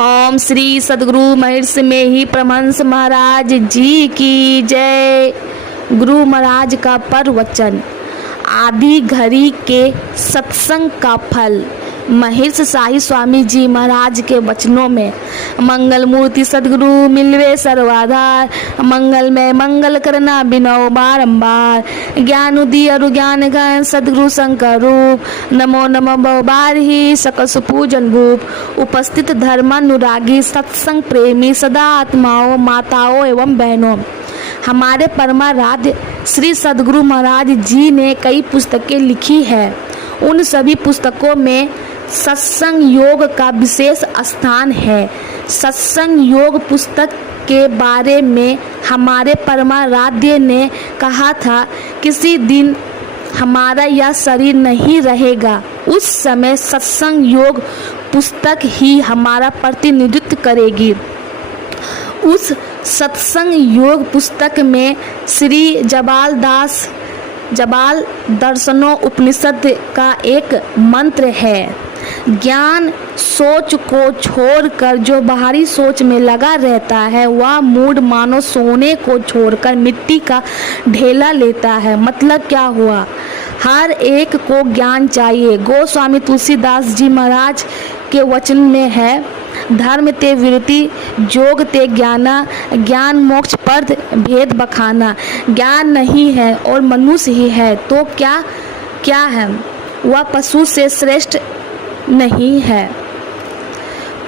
ओम श्री सद्गुरु महर्षि में ही परमहंस महाराज जी की जय। गुरु महाराज का प्रवचन, आदि घड़ी के सत्संग का फल। महर्षि शाही स्वामी जी महाराज के वचनों में, मंगल मूर्ति सद्गुरु मिलवे सर्वाधार, मंगल में मंगल करना बिनो बारंबार, ज्ञान उदी अरु ज्ञान गण सद्गुरु शंकर रूप, नमो नमो बहुबार ही सकल सुपूजन भूप। उपस्थित धर्मानुरागी सत्संग प्रेमी सदा आत्माओं, माताओं एवं बहनों, हमारे परमाराध्य श्री सद्गुरु महाराज जी ने कई पुस्तकें लिखी है। उन सभी पुस्तकों में सत्संग योग का विशेष स्थान है। सत्संग योग पुस्तक के बारे में हमारे परमाराध्य ने कहा था, किसी दिन हमारा यह शरीर नहीं रहेगा, उस समय सत्संग योग पुस्तक ही हमारा प्रतिनिधित्व करेगी। उस सत्संग योग पुस्तक में श्री जबाल दर्शनों उपनिषद का एक मंत्र है, ज्ञान सोच को छोड़कर जो बाहरी सोच में लगा रहता है, वह मूड मानो सोने को छोड़कर मिट्टी का ढेला लेता है। मतलब क्या हुआ? हर एक को ज्ञान चाहिए। गोस्वामी तुलसीदास जी महाराज के वचन में है, धर्म ते विरति जोग ते ज्ञाना, ज्ञान मोक्ष पर्द भेद बखाना। ज्ञान नहीं है और मनुष्य ही है तो क्या है? वह पशु से श्रेष्ठ नहीं है।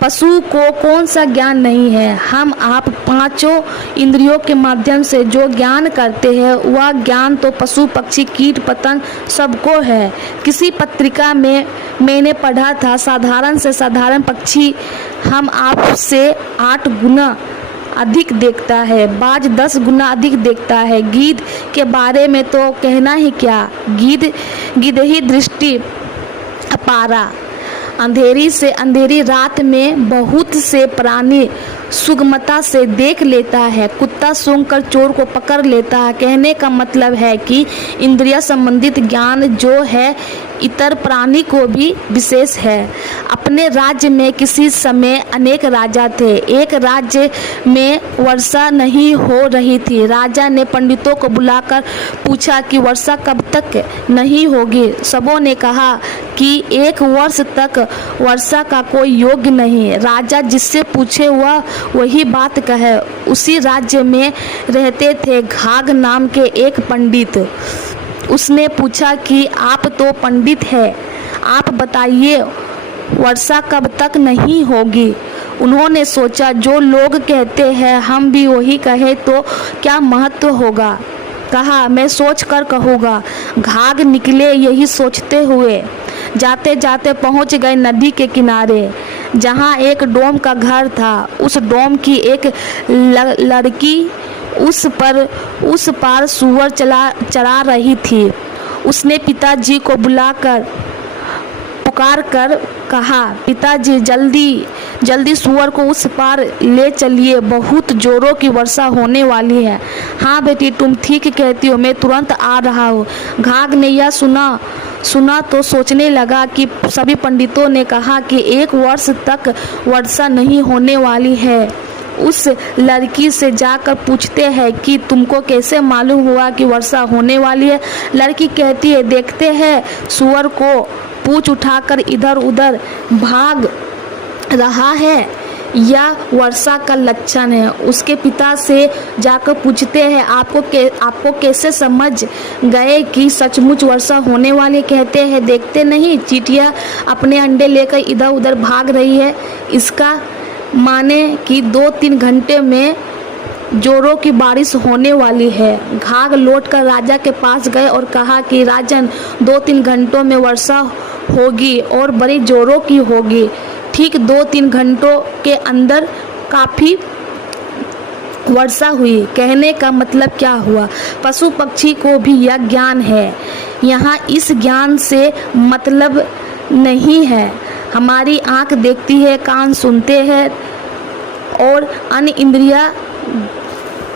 पशु को कौन सा ज्ञान नहीं है? हम आप पांचों इंद्रियों के माध्यम से जो ज्ञान करते हैं, वह ज्ञान तो पशु पक्षी कीट पतंग सबको है। किसी पत्रिका में मैंने पढ़ा था, साधारण से साधारण पक्षी हम आप से 8 गुना अधिक देखता है, बाज 10 गुना अधिक देखता है। गिद्ध के बारे में तो कहना ही क्या, गिद्ध ही दृष्टि अपारा। अंधेरी से अंधेरी रात में बहुत से प्राणी सुगमता से देख लेता है। कुत्ता सूंघकर चोर को पकड़ लेता है। कहने का मतलब है कि इंद्रिय संबंधित ज्ञान जो है इतर प्राणी को भी विशेष है। अपने राज्य में किसी समय अनेक राजा थे। एक राज्य में वर्षा नहीं हो रही थी। राजा ने पंडितों को बुलाकर पूछा कि वर्षा कब तक नहीं होगी। सबों ने कहा कि 1 वर्ष तक वर्षा का कोई योग्य नहीं। राजा जिससे पूछे वह वही बात कहे। उसी राज्य में रहते थे घाघ नाम के एक पंडित। उसने पूछा कि आप तो पंडित हैं, आप बताइए वर्षा कब तक नहीं होगी। उन्होंने सोचा, जो लोग कहते हैं हम भी वही कहे तो क्या महत्व होगा। कहा, मैं सोच कर कहूँगा। घाघ निकले यही सोचते हुए। जाते जाते पहुँच गए नदी के किनारे, जहाँ एक डोम का घर था। उस डोम की एक लड़की उस पार सूअर चरा रही थी। उसने पिताजी को पुकार कर कहा, पिताजी जल्दी सूअर को उस पार ले चलिए, बहुत जोरों की वर्षा होने वाली है। हाँ बेटी, तुम ठीक कहती हो, मैं तुरंत आ रहा हूँ। घाघ ने यह सुना तो सोचने लगा कि सभी पंडितों ने कहा कि 1 वर्ष तक वर्षा नहीं होने वाली है। उस लड़की से जाकर पूछते हैं कि तुमको कैसे मालूम हुआ कि वर्षा होने वाली है। लड़की कहती है, देखते हैं सूअर को पूंछ उठाकर इधर उधर भाग रहा है, यह वर्षा का लक्षण है। उसके पिता से जाकर पूछते हैं, आपको कैसे समझ गए कि सचमुच वर्षा होने वाली? कहते हैं, देखते नहीं चींटियां अपने अंडे लेकर इधर उधर भाग रही है। इसका माने कि 2-3 घंटे में जोरों की बारिश होने वाली है। घाघ लौटकर राजा के पास गए और कहा कि राजन, 2-3 घंटों में वर्षा होगी और बड़ी जोरों की होगी। ठीक 2-3 घंटों के अंदर काफ़ी वर्षा हुई। कहने का मतलब क्या हुआ? पशु पक्षी को भी यह ज्ञान है। यहाँ इस ज्ञान से मतलब नहीं है। हमारी आँख देखती है, कान सुनते हैं और अन्य इंद्रियां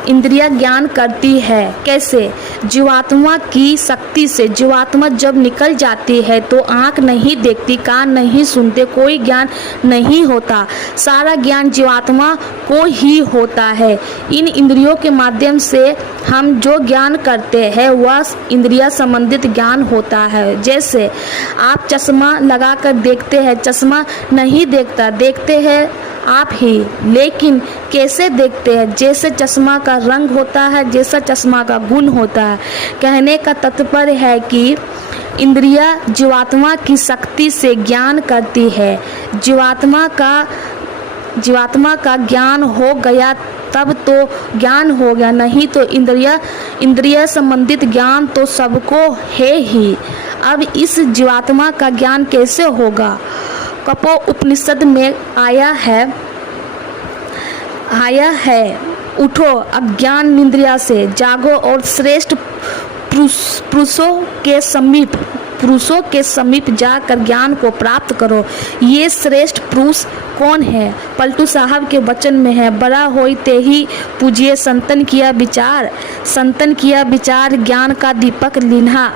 इंद्रिया ज्ञान करती है। कैसे? जीवात्मा की शक्ति से। जीवात्मा जब निकल जाती है तो आँख नहीं देखती, कान नहीं सुनते, कोई ज्ञान नहीं होता। सारा ज्ञान जीवात्मा को ही होता है। इन इंद्रियों के माध्यम से हम जो ज्ञान करते हैं वह इंद्रिया संबंधित ज्ञान होता है। जैसे आप चश्मा लगाकर देखते हैं, चश्मा नहीं देखता, देखते हैं आप ही, लेकिन कैसे देखते हैं? जैसे चश्मा का रंग होता है, जैसा चश्मा का गुण होता है। कहने का तात्पर्य है कि इंद्रिया जीवात्मा की शक्ति से ज्ञान करती है। जीवात्मा का ज्ञान हो गया तब तो ज्ञान हो गया, नहीं तो इंद्रिया संबंधित ज्ञान तो सबको है ही। अब इस जीवात्मा का ज्ञान कैसे होगा? कपो उपनिषद में आया है उठो अज्ञान निंद्रिया से, जागो और श्रेष्ठ पुरुषों के समीप जाकर ज्ञान को प्राप्त करो। ये श्रेष्ठ पुरुष कौन है? पलटू साहब के वचन में है, बड़ा होते ही पूजिए संतन किया विचार, ज्ञान का दीपक लिन्हा,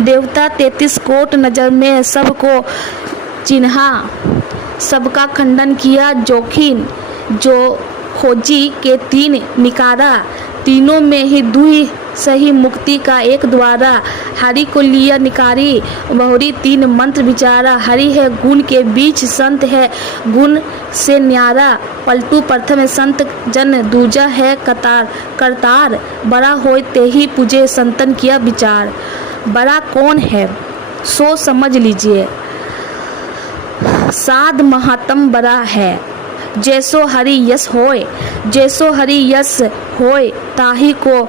देवता 33 कोट नजर में सबको चिन्हा, सबका खंडन किया जोखिन, जो खोजी के 3 निकारा, तीनों में ही दुई सही मुक्ति का एक द्वारा, हरि को लिया निकारी, बहुरी 3 मंत्र विचारा, हरि है गुण के बीच, संत है गुण से न्यारा, पलटू प्रथम संत जन, दूजा है करतार, बड़ा होते ही पूजे संतन किया विचार। बड़ा कौन है सो समझ लीजिए, साध महात्म बड़ा है, जैसो हरि यश होय, ताही को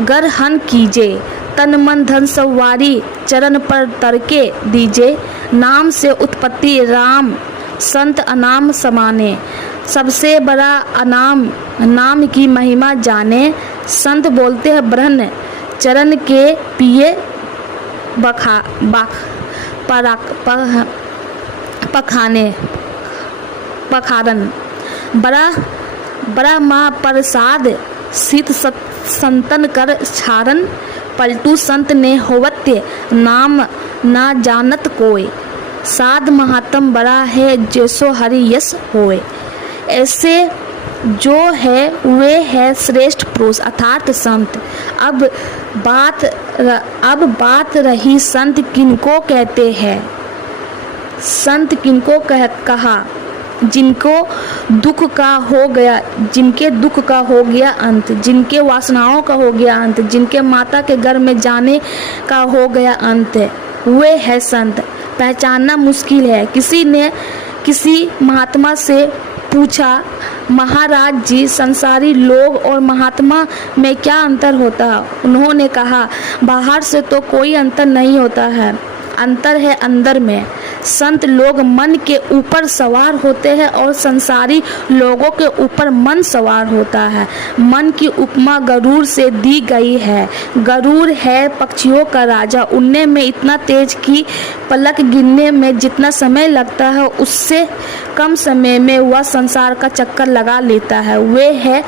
गरहन कीजे, तन मन धन सवारी, चरण पर तरके दीजे, नाम से उत्पत्ति राम, संत अनाम समाने, सबसे बड़ा अनाम, नाम की महिमा जाने, संत बोलते हैं ब्रह्म, चरण के पिए पखारन, बड़ा महाप्रसाद शीत संतन कर छारन, पलटू संत ने होवत्य नाम ना जानत कोय, साध महात्म बड़ा है जैसो हरि यश होय। ऐसे जो है वे है श्रेष्ठ पुरुष अर्थात संत। अब बात रही संत किनको कहते हैं? संत किनको कहा? जिनके दुख का हो गया अंत, जिनके वासनाओं का हो गया अंत, जिनके माता के घर में जाने का हो गया अंत, वे है संत। पहचानना मुश्किल है। किसी ने किसी महात्मा से पूछा, महाराज जी संसारी लोग और महात्मा में क्या अंतर होता है? उन्होंने कहा, बाहर से तो कोई अंतर नहीं होता है, अंतर है अंदर में। संत लोग मन के ऊपर सवार होते हैं और संसारी लोगों के ऊपर मन सवार होता है। मन की उपमा गरुड़ से दी गई है। गरुड़ है पक्षियों का राजा, उड़ने में इतना तेज कि पलक गिनने में जितना समय लगता है उससे कम समय में वह संसार का चक्कर लगा लेता है। वे है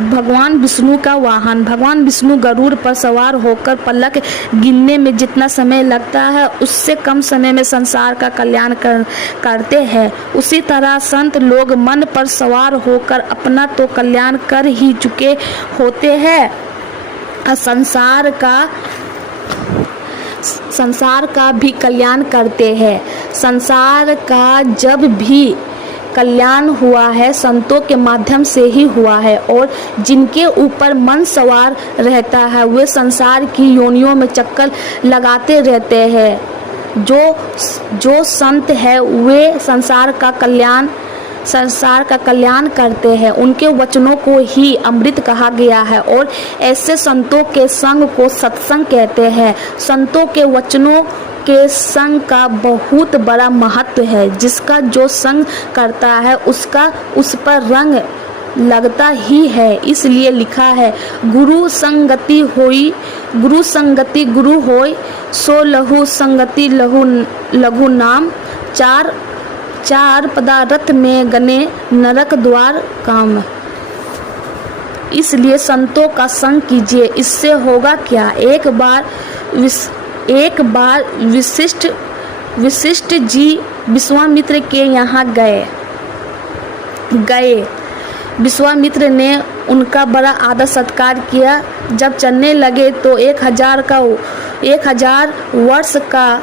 भगवान विष्णु का वाहन। भगवान विष्णु गरुड़ पर सवार होकर पलक गिनने में जितना समय लगता है उससे कम समय में संसार का कल्याण करते हैं। उसी तरह संत लोग मन पर सवार होकर अपना तो कल्याण कर ही चुके होते हैं, संसार का भी कल्याण करते हैं। संसार का जब भी कल्याण हुआ है संतों के माध्यम से ही हुआ है, और जिनके ऊपर मन सवार रहता है वे संसार की योनियों में चक्कर लगाते रहते हैं। जो संत है वे संसार का कल्याण करते हैं। उनके वचनों को ही अमृत कहा गया है और ऐसे संतों के संग को सत्संग कहते हैं। संतों के वचनों के संग का बहुत बड़ा महत्व है। जिसका जो संग करता है उसका उस पर रंग लगता ही है। इसलिए लिखा है, गुरु संगति गुरु होय, सो लहु संगति लघु नाम। चार पदार्थ में गने नरक द्वार काम। इसलिए संतों का संग कीजिए। इससे होगा क्या, एक बार वशिष्ठ जी विश्वामित्र के यहाँ गए। विश्वामित्र ने उनका बड़ा आदर सत्कार किया। जब चलने लगे तो 1000 वर्ष का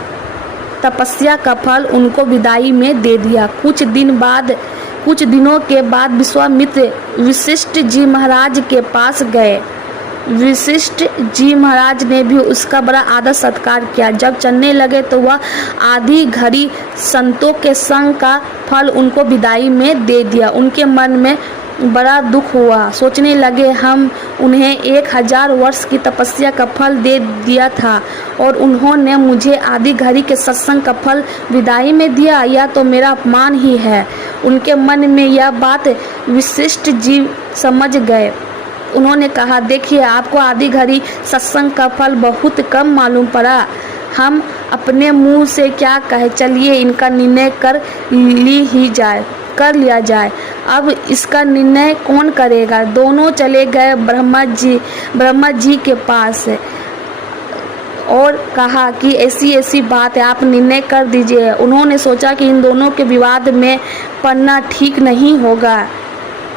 तपस्या का फल उनको विदाई में दे दिया। कुछ दिनों के बाद विश्वामित्र वशिष्ठ जी महाराज के पास गए। वशिष्ठ जी महाराज ने भी उसका बड़ा आदर सत्कार किया। जब चलने लगे तो वह आधी घड़ी संतों के संग का फल उनको विदाई में दे दिया। उनके मन में बड़ा दुख हुआ। सोचने लगे, हम उन्हें 1000 वर्ष की तपस्या का फल दे दिया था और उन्होंने मुझे आधी घड़ी के सत्संग का फल विदाई में दिया, यह तो मेरा अपमान ही है। उनके मन में यह बात वशिष्ठ जी समझ गए। उन्होंने कहा, देखिए, आपको आधी घड़ी सत्संग का फल बहुत कम मालूम पड़ा। हम अपने मुंह से क्या कहें, चलिए इनका निर्णय कर लिया जाए। अब इसका निर्णय कौन करेगा। दोनों चले गए ब्रह्मा जी के पास और कहा कि ऐसी बात है, आप निर्णय कर दीजिए। उन्होंने सोचा कि इन दोनों के विवाद में पड़ना ठीक नहीं होगा।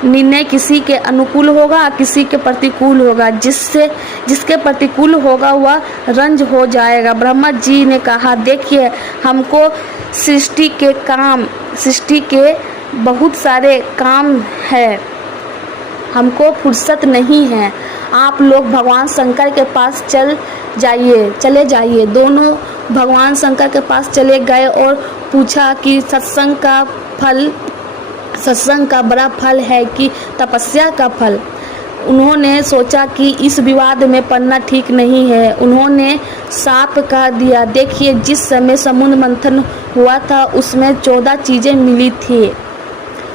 निर्णय किसी के अनुकूल होगा, किसी के प्रतिकूल होगा। जिसके प्रतिकूल होगा वह रंज हो जाएगा। ब्रह्मा जी ने कहा, देखिए, हमको सृष्टि के बहुत सारे काम है, हमको फुर्सत नहीं है। आप लोग भगवान शंकर के पास चले जाइए। दोनों भगवान शंकर के पास चले गए और पूछा कि सत्संग का बड़ा फल है कि तपस्या का फल। उन्होंने सोचा कि इस विवाद में पड़ना ठीक नहीं है। उन्होंने साफ कह दिया, देखिए, जिस समय समुद्र मंथन हुआ था उसमें 14 चीजें मिली थी।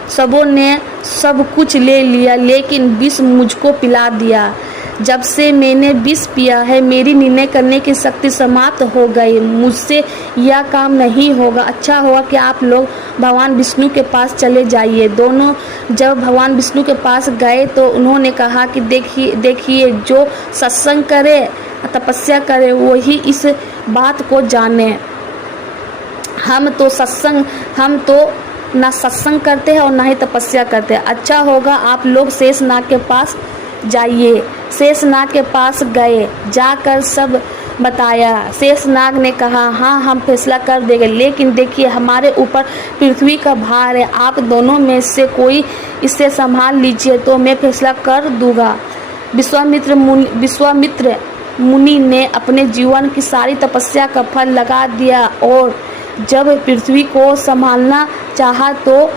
सबों ने सब कुछ ले लिया, लेकिन विष मुझको पिला दिया। जब से मैंने विष पिया है मेरी निर्णय करने की शक्ति समाप्त हो गई। मुझसे यह काम नहीं होगा। अच्छा होगा कि आप लोग भगवान विष्णु के पास चले जाइए। दोनों जब भगवान विष्णु के पास गए तो उन्होंने कहा कि देखिए, जो सत्संग करे, तपस्या करे, वही इस बात को जाने। हम तो ना सत्संग करते हैं और ना ही तपस्या करते हैं। अच्छा होगा आप लोग शेषनाग के पास जाइए। शेषनाग के पास गए, जाकर सब बताया। शेषनाग ने कहा, हाँ, हम फैसला कर देंगे, लेकिन देखिए, हमारे ऊपर पृथ्वी का भार है। आप दोनों में से कोई इसे संभाल लीजिए तो मैं फैसला कर दूंगा। विश्वामित्र मुनि ने अपने जीवन की सारी तपस्या का फल लगा दिया और जब पृथ्वी को संभालना चाहा तो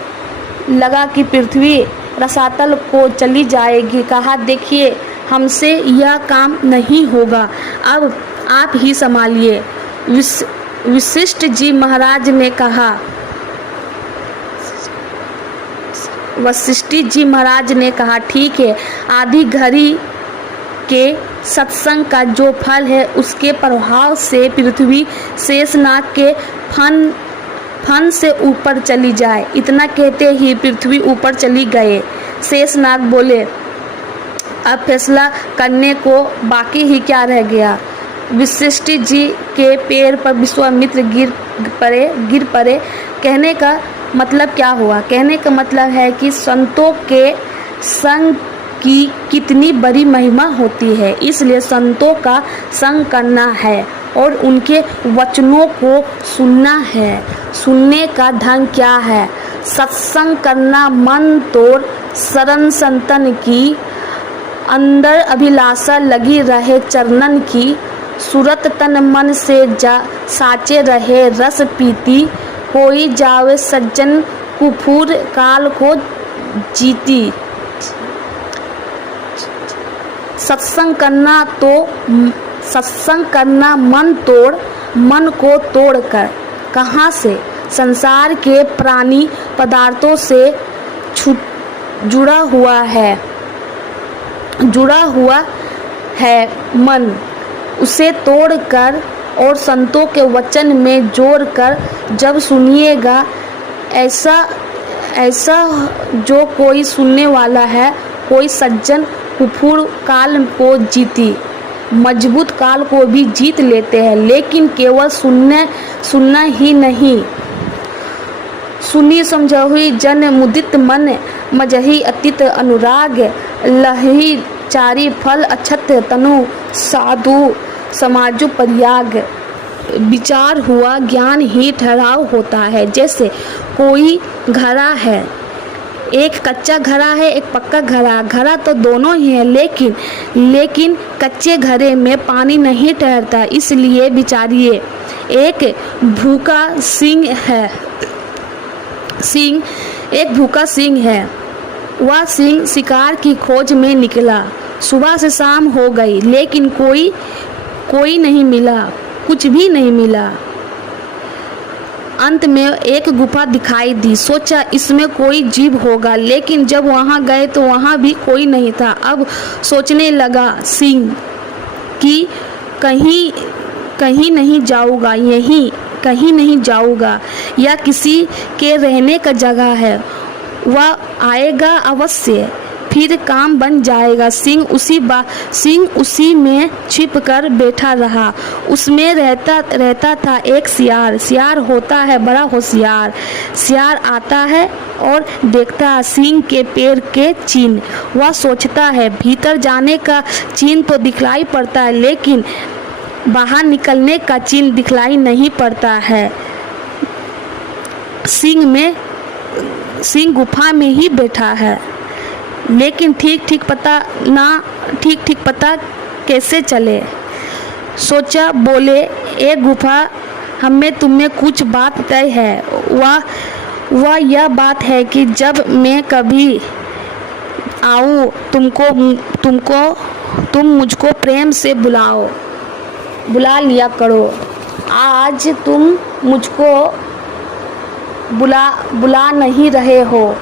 लगा कि पृथ्वी रसातल को चली जाएगी। कहा, देखिए, हमसे यह काम नहीं होगा, अब आप ही संभालिए। वशिष्ठ जी महाराज ने कहा, ठीक है, आधी घड़ी के सत्संग का जो फल है उसके प्रभाव से पृथ्वी शेषनाग के फन से ऊपर चली जाए। इतना कहते ही पृथ्वी ऊपर चली गए। शेषनाग बोले, अब फैसला करने को बाकी ही क्या रह गया। वशिष्ठ जी के पैर पर विश्वामित्र गिर पड़े। कहने का मतलब क्या हुआ? कहने का मतलब है कि संतों के संग की कितनी बड़ी महिमा होती है। इसलिए संतों का संग करना है और उनके वचनों को सुनना है। सुनने का ढंग क्या है? सत्संग करना, मन तोड़ शरण संतन की, अंदर अभिलाषा लगी रहे चरणन की, सूरत तन मन से साचे रहे रस पीती, कोई जावे सज्जन कुफूर काल को जीती। सत्संग करना मन को तोड़कर। कहाँ से? संसार के प्राणी पदार्थों से जुड़ा हुआ है मन, उसे तोड़कर और संतों के वचन में जोड़कर जब सुनिएगा, ऐसा जो कोई सुनने वाला है, कोई सज्जन कुफुर काल को जीती, मजबूत काल को भी जीत लेते हैं, लेकिन केवल सुनना ही नहीं। सुनी समझहुई जन मुदित मन, मजही अतीत अनुराग, लही चारी फल अक्षत तनु, साधु समाजु परियाग। विचार हुआ ज्ञान ही ठहराव होता है। जैसे कोई घड़ा है, एक कच्चा घड़ा है, एक पक्का घड़ा। घड़ा तो दोनों ही है, लेकिन कच्चे घड़े में पानी नहीं ठहरता। इसलिए विचारिए, एक भूखा सिंह है। वह सिंह शिकार की खोज में निकला। सुबह से शाम हो गई, लेकिन कोई नहीं मिला, कुछ भी नहीं मिला। अंत में एक गुफा दिखाई दी। सोचा इसमें कोई जीव होगा, लेकिन जब वहां गए तो वहां भी कोई नहीं था। अब सोचने लगा सिंह कि कहीं नहीं जाऊंगा, कहीं नहीं जाऊंगा, या किसी के रहने का जगह है, वह आएगा अवश्य, फिर काम बन जाएगा। सिंह उसी में छिप कर बैठा रहा। उसमें रहता था एक सियार होता है बड़ा होशियार। सियार आता है और देखता है सिंह के पैर के चिन्ह। वह सोचता है भीतर जाने का चिन्ह तो दिखलाई पड़ता है, लेकिन बाहर निकलने का चिन्ह दिखलाई नहीं पड़ता है। सिंह गुफा में ही बैठा है, लेकिन ठीक पता कैसे चले। सोचा, बोले, एक गुफा हमें तुम्हें कुछ बात तय है। वह यह बात है कि जब मैं कभी आऊँ तुम मुझको प्रेम से बुला लिया करो। आज तुम मुझको बुला नहीं रहे हो,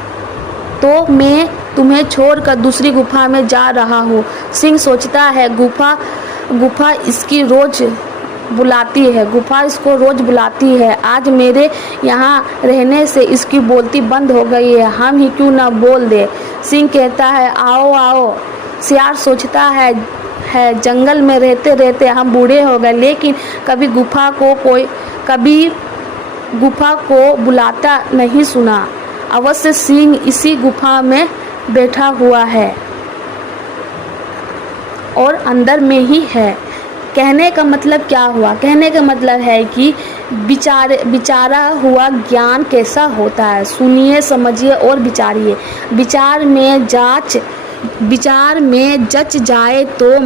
तो मैं तुम्हें छोड़कर दूसरी गुफा में जा रहा हूँ। सिंह सोचता है गुफा इसकी रोज बुलाती है, गुफा इसको रोज बुलाती है। आज मेरे यहाँ रहने से इसकी बोलती बंद हो गई है, हम ही क्यों ना बोल दे। सिंह कहता है आओ आओ। सियार सोचता है जंगल में रहते रहते हम बूढ़े हो गए, लेकिन कभी गुफा को बुलाता नहीं सुना। अवश्य सिंह इसी गुफा में बैठा हुआ है और अंदर में ही है। कहने का मतलब क्या हुआ? कहने का मतलब है कि विचारा हुआ ज्ञान कैसा होता है। सुनिए, समझिए और विचारिए। विचार में जच जाए तो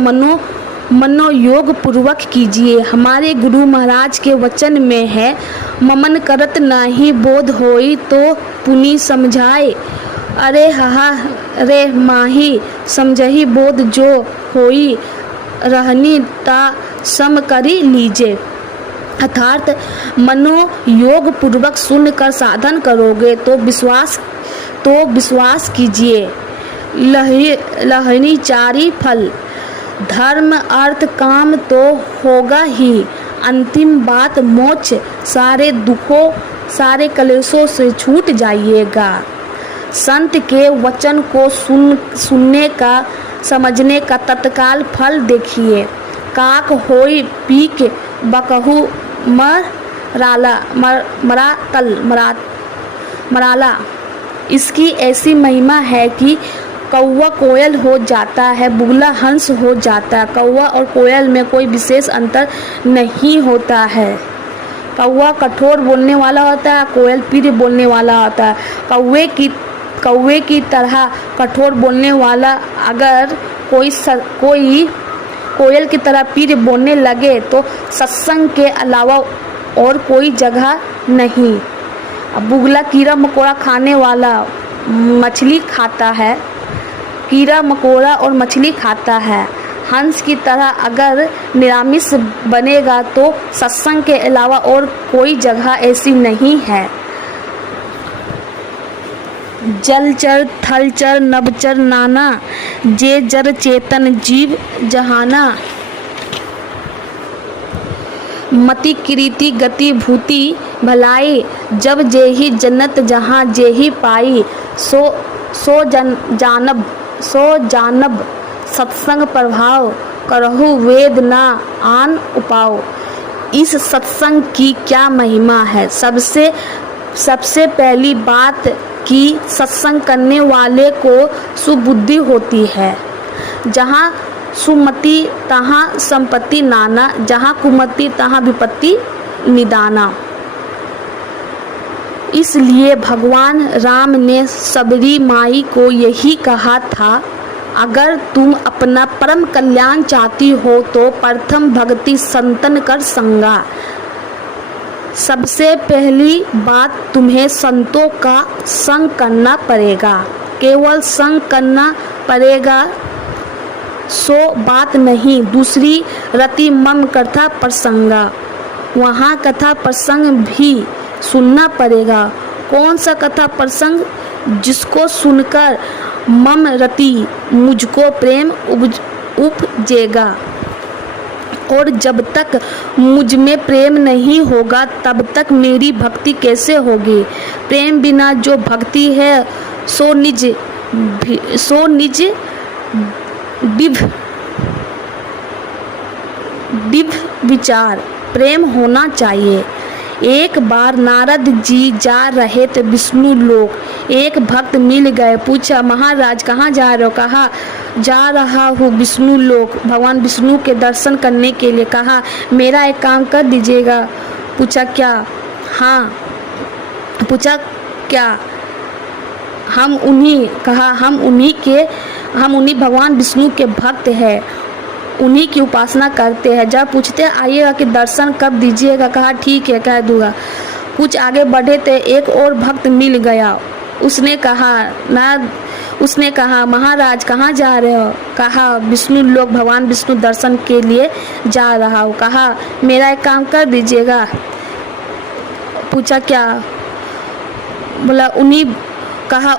मनोयोग पूर्वक कीजिए। हमारे गुरु महाराज के वचन में है, ममन करत नाही बोध होई तो पुनि समझाए। अरे हा रे माही समझही बोध जो होई, रहनी ता सम करी लीजे। अर्थात मनोयोग पूर्वक सुनकर साधन करोगे तो विश्वास कीजिए। लहनी चारी फल, धर्म अर्थ काम तो होगा ही, अंतिम बात मोक्ष। सारे दुखों सारे कलेशों से छूट जाइएगा। संत के वचन को सुनने का समझने का तत्काल फल देखिए। काक होई पीक बकहु मराला। इसकी ऐसी महिमा है कि कौवा कोयल हो जाता है, बुगला हंस हो जाता है। कौवा और कोयल में कोई विशेष अंतर नहीं होता है। कौवा कठोर बोलने वाला होता है, कोयल पीर बोलने वाला होता है। कौवे की तरह कठोर बोलने वाला अगर कोई कोयल की तरह पीर बोलने लगे तो सत्संग के अलावा और कोई जगह नहीं। बुगला कीड़ा मकोड़ा खाने वाला मछली खाता है, कीड़ा मकोड़ा और मछली खाता है। हंस की तरह अगर निरामिष बनेगा तो सत्संग के अलावा और कोई जगह ऐसी नहीं है। जलचर थलचर नभचर नाना, जे जर चेतन जीव जहाना। मति कीर्ति गति भूति भलाई, जब जेहि जन्नत जहाँ जेहि पाई। सो जानब सत्संग प्रभाव करहु वेद ना आन उपाओ। इस सत्संग की क्या महिमा है। सबसे पहली बात कि सत्संग करने वाले को सुबुद्धि होती है। जहाँ सुमति तहाँ संपत्ति नाना, जहाँ कुमति तहाँ विपत्ति निदाना। इसलिए भगवान राम ने सबरी माई को यही कहा था, अगर तुम अपना परम कल्याण चाहती हो तो प्रथम भक्ति संतन कर संगा। सबसे पहली बात तुम्हें संतों का संग करना पड़ेगा। केवल संग करना पड़ेगा सो बात नहीं, दूसरी रति मम कथा प्रसंगा, वहाँ कथा प्रसंग भी सुनना पड़ेगा। कौन सा कथा प्रसंग? जिसको सुनकर मम रति मुझको प्रेम उपजेगा, और जब तक मुझ में प्रेम नहीं होगा तब तक मेरी भक्ति कैसे होगी। प्रेम बिना जो भक्ति है सो निज दिव्य विचार प्रेम होना चाहिए। एक बार नारद जी जा रहे थे विष्णु लोक। एक भक्त मिल गए, पूछा महाराज कहाँ जा रहे हो? कहा जा रहा हूँ विष्णु लोक, भगवान विष्णु के दर्शन करने के लिए। कहा मेरा एक काम कर दीजिएगा। पूछा क्या? हाँ। पूछा क्या? हम उन्हीं भगवान विष्णु के भक्त हैं, उन्हीं की उपासना करते हैं। जब पूछते आइएगा कि दर्शन कब दीजिएगा? कहा ठीक है कह दूंगा। कुछ आगे बढ़े थे, एक और भक्त मिल गया। उसने कहा महाराज कहाँ जा रहे हो? कहा विष्णु लोक, भगवान विष्णु दर्शन के लिए जा रहा हूँ। कहा मेरा एक काम कर दीजिएगा। पूछा क्या? बोला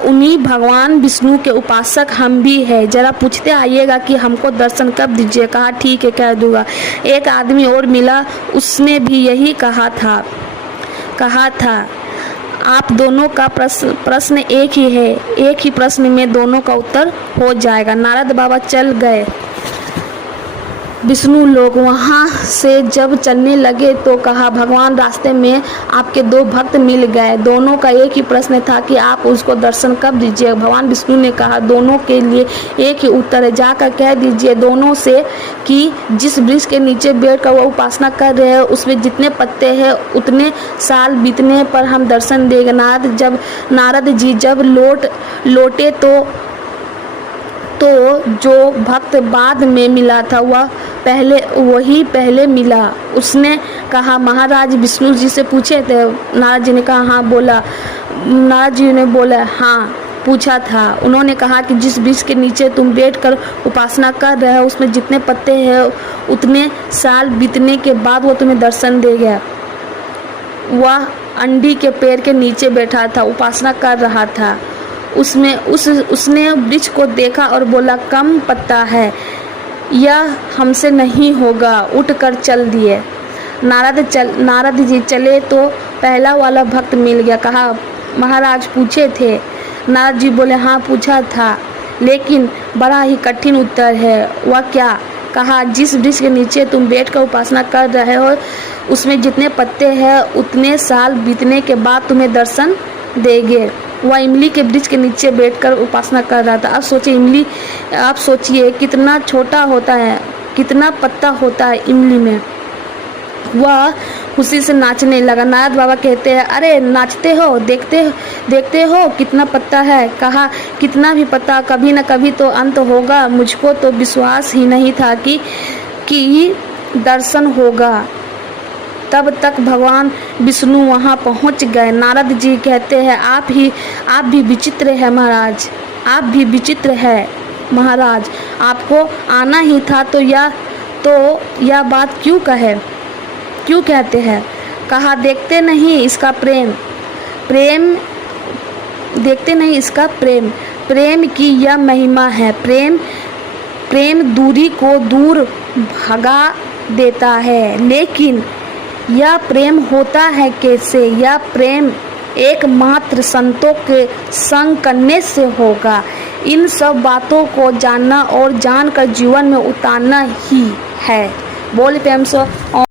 उन्हीं भगवान विष्णु के उपासक हम भी हैं, जरा पूछते आइएगा कि हमको दर्शन कब दीजिए। कहा ठीक है कह दूंगा। एक आदमी और मिला, उसने भी यही कहा था आप दोनों का प्रश्न एक ही है, एक ही प्रश्न में दोनों का उत्तर हो जाएगा। नारद बाबा चल गए विष्णु लोक। वहाँ से जब चलने लगे तो कहा भगवान रास्ते में आपके दो भक्त मिल गए, दोनों का एक ही प्रश्न था कि आप उसको दर्शन कब दीजिए। भगवान विष्णु ने कहा दोनों के लिए एक ही उत्तर है, जाकर कह दीजिए दोनों से कि जिस वृक्ष के नीचे बैठकर वो उपासना कर रहे हैं उसमें जितने पत्ते हैं उतने साल बीतने पर हम दर्शन देंगे। नारद जी जब लौटे तो जो भक्त बाद में मिला था वही पहले मिला। उसने कहा महाराज विष्णु जी से पूछे थे? नारद जी ने कहा हाँ। बोला नारद जी ने बोला हाँ पूछा था। उन्होंने कहा कि जिस वृक्ष के नीचे तुम बैठकर उपासना कर रहे हो उसमें जितने पत्ते हैं उतने साल बीतने के बाद वो तुम्हें दर्शन देगा। वह अंडी के पेड़ के नीचे बैठा था, उपासना कर रहा था। उसने वृक्ष को देखा और बोला कम पत्ता है, यह हमसे नहीं होगा, उठकर चल दिए। नारद जी चले तो पहला वाला भक्त मिल गया। कहा महाराज पूछे थे? नारद जी बोले हाँ पूछा था, लेकिन बड़ा ही कठिन उत्तर है। वह क्या? कहा जिस वृक्ष के नीचे तुम बैठकर उपासना कर रहे हो उसमें जितने पत्ते हैं उतने साल बीतने के बाद तुम्हें दर्शन देंगे। वह इमली के वृक्ष के नीचे बैठकर उपासना कर रहा था। आप सोचिए कितना छोटा होता है, कितना पत्ता होता है इमली में। वह खुशी से नाचने लगा। नारद बाबा कहते हैं अरे नाचते हो, देखते हो कितना पत्ता है। कहा कितना भी पत्ता, कभी न कभी तो अंत होगा। मुझको तो विश्वास ही नहीं था कि दर्शन होगा। तब तक भगवान विष्णु वहाँ पहुँच गए। नारद जी कहते हैं आप भी विचित्र है महाराज, आप भी विचित्र है महाराज, आपको आना ही था तो यह बात क्यों कहते हैं? कहा देखते नहीं इसका प्रेम की यह महिमा है। प्रेम दूरी को दूर भगा देता है, लेकिन यह प्रेम होता है कैसे? यह प्रेम एकमात्र संतों के संग करने से होगा। इन सब बातों को जानना और जानकर जीवन में उतारना ही है। बोल प्रेम से।